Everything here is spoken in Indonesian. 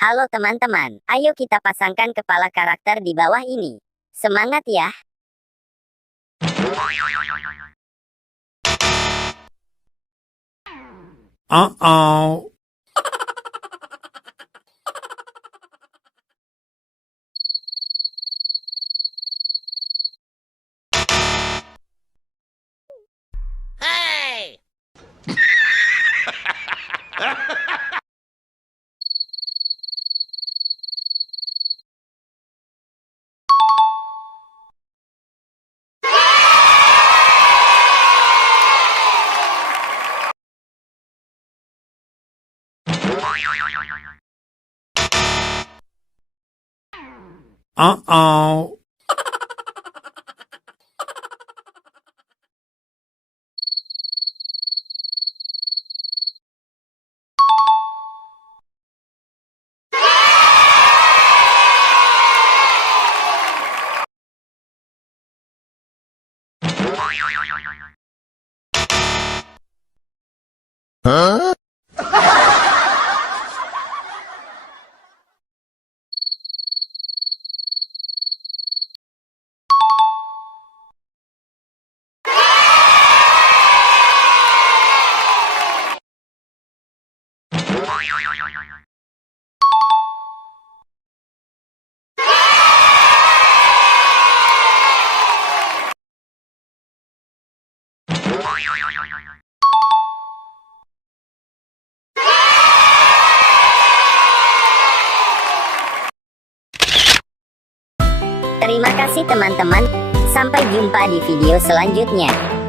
Halo teman-teman, ayo kita pasangkan kepala karakter di bawah ini. Semangat ya! Uh-oh. Hey! Uh-oh. Huh? Terima kasih teman-teman. Sampai jumpa di video selanjutnya.